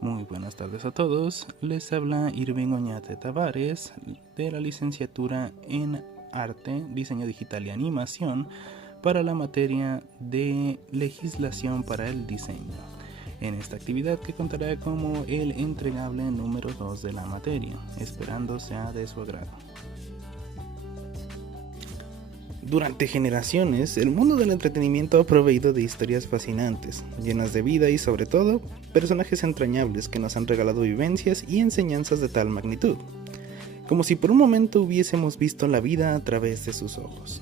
Muy buenas tardes a todos, les habla Irving Oñate Tavares de la licenciatura en Arte, Diseño Digital y Animación para la materia de Legislación para el Diseño, en esta actividad que contará como el entregable número 2 de la materia, esperando sea de su agrado. Durante generaciones, el mundo del entretenimiento ha proveído de historias fascinantes, llenas de vida y sobre todo, personajes entrañables que nos han regalado vivencias y enseñanzas de tal magnitud, como si por un momento hubiésemos visto la vida a través de sus ojos.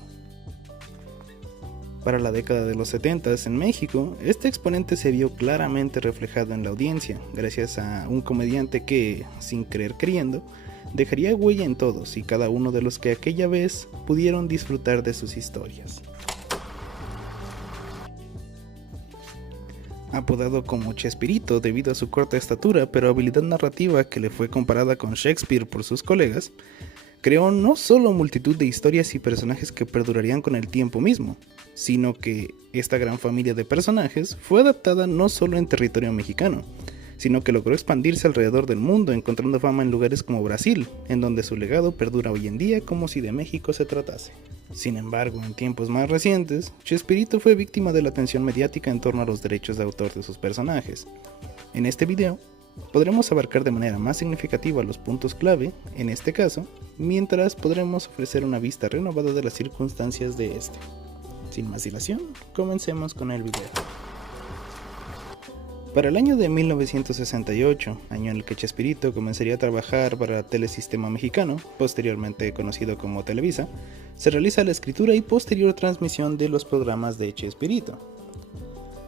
Para la década de los 70 en México, este exponente se vio claramente reflejado en la audiencia, gracias a un comediante que, sin querer queriendo, dejaría huella en todos y cada uno de los que aquella vez pudieron disfrutar de sus historias. Apodado como Chespirito debido a su corta estatura pero habilidad narrativa que le fue comparada con Shakespeare por sus colegas, creó no solo multitud de historias y personajes que perdurarían con el tiempo mismo, sino que esta gran familia de personajes fue adaptada no solo en territorio mexicano, sino que logró expandirse alrededor del mundo, encontrando fama en lugares como Brasil, en donde su legado perdura hoy en día como si de México se tratase. Sin embargo, en tiempos más recientes, Chespirito fue víctima de la atención mediática en torno a los derechos de autor de sus personajes. En este video, podremos abarcar de manera más significativa los puntos clave, en este caso, mientras podremos ofrecer una vista renovada de las circunstancias de este. Sin más dilación, comencemos con el video. Para el año de 1968, año en el que Chespirito comenzaría a trabajar para Telesistema Mexicano, posteriormente conocido como Televisa, se realiza la escritura y posterior transmisión de los programas de Chespirito.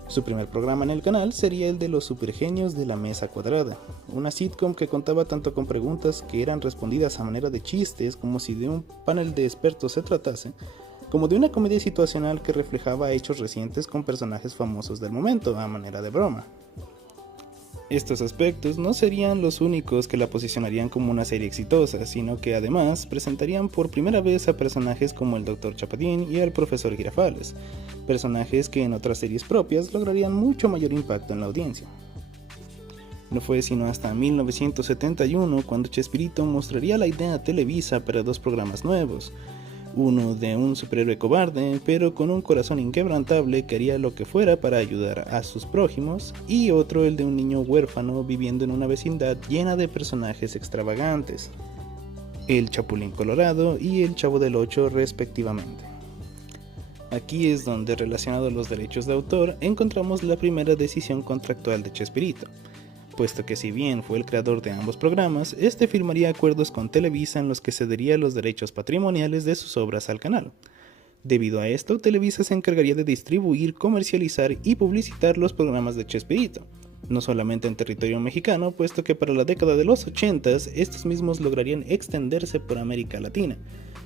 Su primer programa en el canal sería el de Los Supergenios de la Mesa Cuadrada, una sitcom que contaba tanto con preguntas que eran respondidas a manera de chistes como si de un panel de expertos se tratase, como de una comedia situacional que reflejaba hechos recientes con personajes famosos del momento, a manera de broma. Estos aspectos no serían los únicos que la posicionarían como una serie exitosa, sino que además presentarían por primera vez a personajes como el Dr. Chapatín y el Profesor Girafales, personajes que en otras series propias lograrían mucho mayor impacto en la audiencia. No fue sino hasta 1971 cuando Chespirito mostraría la idea a Televisa para dos programas nuevos, uno de un superhéroe cobarde, pero con un corazón inquebrantable que haría lo que fuera para ayudar a sus prójimos, y otro el de un niño huérfano viviendo en una vecindad llena de personajes extravagantes, el Chapulín Colorado y el Chavo del Ocho respectivamente. Aquí es donde, relacionado a los derechos de autor, encontramos la primera decisión contractual de Chespirito, puesto que si bien fue el creador de ambos programas, este firmaría acuerdos con Televisa en los que cedería los derechos patrimoniales de sus obras al canal. Debido a esto, Televisa se encargaría de distribuir, comercializar y publicitar los programas de Chespirito, no solamente en territorio mexicano, puesto que para la década de los 80 estos mismos lograrían extenderse por América Latina,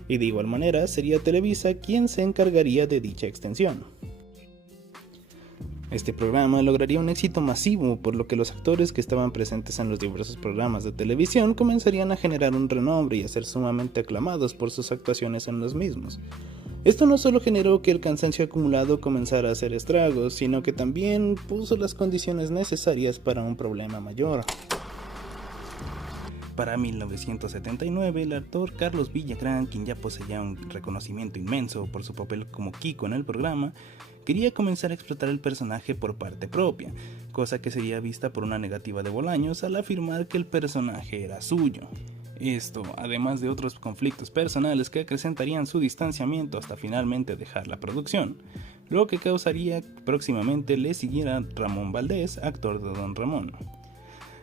y de igual manera sería Televisa quien se encargaría de dicha extensión. Este programa lograría un éxito masivo, por lo que los actores que estaban presentes en los diversos programas de televisión comenzarían a generar un renombre y a ser sumamente aclamados por sus actuaciones en los mismos. Esto no solo generó que el cansancio acumulado comenzara a hacer estragos, sino que también puso las condiciones necesarias para un problema mayor. Para 1979, el actor Carlos Villagrán, quien ya poseía un reconocimiento inmenso por su papel como Kiko en el programa, quería comenzar a explotar el personaje por parte propia, cosa que sería vista por una negativa de Bolaños al afirmar que el personaje era suyo. Esto, además de otros conflictos personales que acrecentarían su distanciamiento hasta finalmente dejar la producción, lo que causaría que próximamente le siguiera Ramón Valdés, actor de Don Ramón.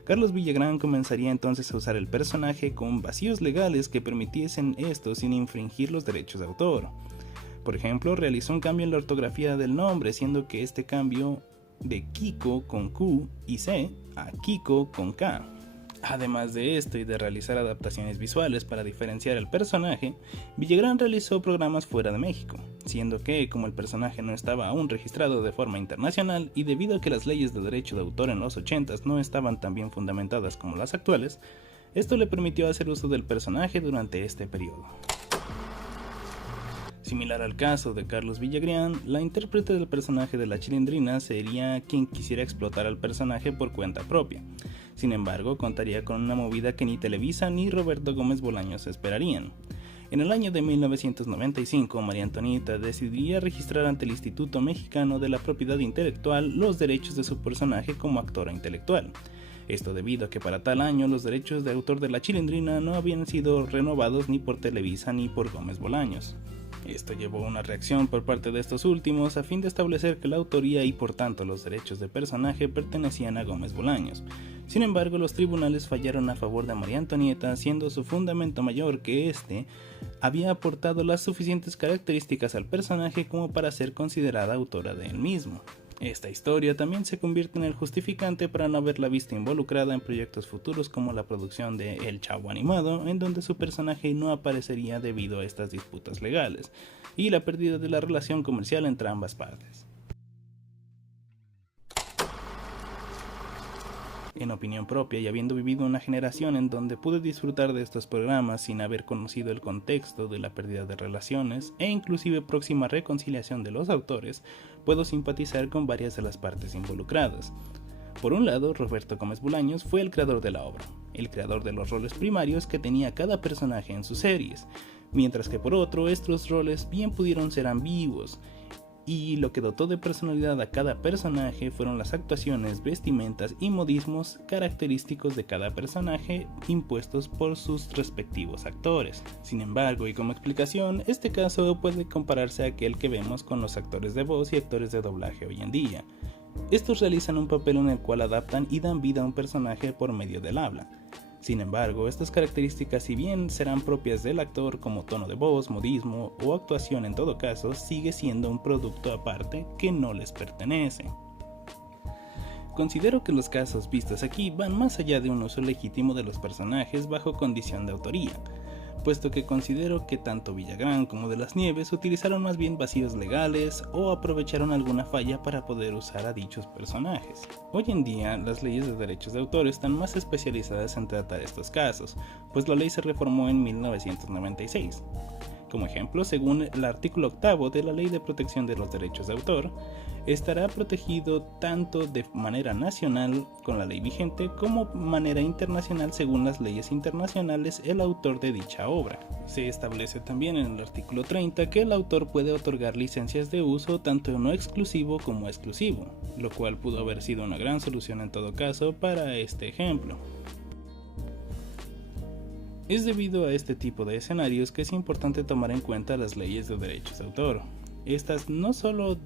Carlos Villagrán comenzaría entonces a usar el personaje con vacíos legales que permitiesen esto sin infringir los derechos de autor. Por ejemplo, realizó un cambio en la ortografía del nombre, siendo que este cambio de Kiko con Q y C a Kiko con K. Además de esto y de realizar adaptaciones visuales para diferenciar el personaje, Villagrán realizó programas fuera de México, siendo que, como el personaje no estaba aún registrado de forma internacional y debido a que las leyes de derecho de autor en los 80s no estaban tan bien fundamentadas como las actuales, esto le permitió hacer uso del personaje durante este periodo. Similar al caso de Carlos Villagrán, la intérprete del personaje de la Chilindrina sería quien quisiera explotar al personaje por cuenta propia, Sin embargo, contaría con una movida que ni Televisa ni Roberto Gómez Bolaños esperarían. En el año de 1995, María Antonieta decidiría registrar ante el Instituto Mexicano de la Propiedad Intelectual los derechos de su personaje como actora intelectual. Esto debido a que para tal año los derechos de autor de La Chilindrina no habían sido renovados ni por Televisa ni por Gómez Bolaños. Esto llevó a una reacción por parte de estos últimos a fin de establecer que la autoría y por tanto los derechos de personaje pertenecían a Gómez Bolaños. Sin embargo, los tribunales fallaron a favor de María Antonieta, siendo su fundamento mayor que éste había aportado las suficientes características al personaje como para ser considerada autora de él mismo. Esta historia también se convierte en el justificante para no haberla visto involucrada en proyectos futuros como la producción de El Chavo Animado, en donde su personaje no aparecería debido a estas disputas legales, y la pérdida de la relación comercial entre ambas partes. En opinión propia y habiendo vivido una generación en donde pude disfrutar de estos programas sin haber conocido el contexto de la pérdida de relaciones e inclusive próxima reconciliación de los autores, puedo simpatizar con varias de las partes involucradas. Por un lado, Roberto Gómez Bolaños fue el creador de la obra, el creador de los roles primarios que tenía cada personaje en sus series, mientras que por otro, estos roles bien pudieron ser ambiguos, y lo que dotó de personalidad a cada personaje fueron las actuaciones, vestimentas y modismos característicos de cada personaje impuestos por sus respectivos actores. Sin embargo, y como explicación, este caso puede compararse a aquel que vemos con los actores de voz y actores de doblaje hoy en día. Estos realizan un papel en el cual adaptan y dan vida a un personaje por medio del habla. Sin embargo, estas características, si bien serán propias del actor como tono de voz, modismo o actuación en todo caso, sigue siendo un producto aparte que no les pertenece. Considero que los casos vistos aquí van más allá de un uso legítimo de los personajes bajo condición de autoría, puesto que considero que tanto Villagrán como de las Nieves utilizaron más bien vacíos legales o aprovecharon alguna falla para poder usar a dichos personajes. Hoy en día, las leyes de derechos de autor están más especializadas en tratar estos casos, pues la ley se reformó en 1996. Como ejemplo, según el artículo 8 de la Ley de Protección de los Derechos de Autor, estará protegido tanto de manera nacional con la ley vigente como manera internacional según las leyes internacionales el autor de dicha obra. Se establece también en el artículo 30 que el autor puede otorgar licencias de uso tanto no exclusivo como exclusivo, lo cual pudo haber sido una gran solución en todo caso para este ejemplo. Es debido a este tipo de escenarios que es importante tomar en cuenta las leyes de derechos de autor. Estas no solo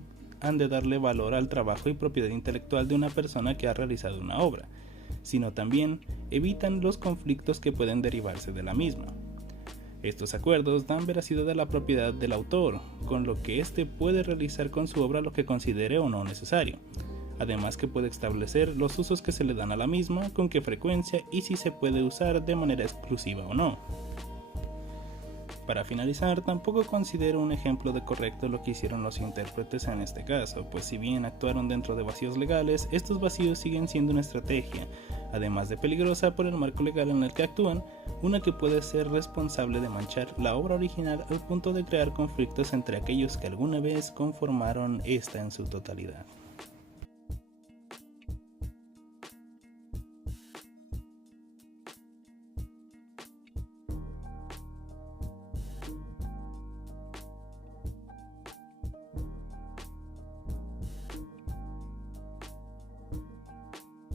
han de darle valor al trabajo y propiedad intelectual de una persona que ha realizado una obra, sino también evitan los conflictos que pueden derivarse de la misma. Estos acuerdos dan veracidad a la propiedad del autor, con lo que éste puede realizar con su obra lo que considere o no necesario. Además que puede establecer los usos que se le dan a la misma, con qué frecuencia y si se puede usar de manera exclusiva o no. Para finalizar, tampoco considero un ejemplo de correcto lo que hicieron los intérpretes en este caso, pues si bien actuaron dentro de vacíos legales, estos vacíos siguen siendo una estrategia, además de peligrosa por el marco legal en el que actúan, una que puede ser responsable de manchar la obra original al punto de crear conflictos entre aquellos que alguna vez conformaron esta en su totalidad.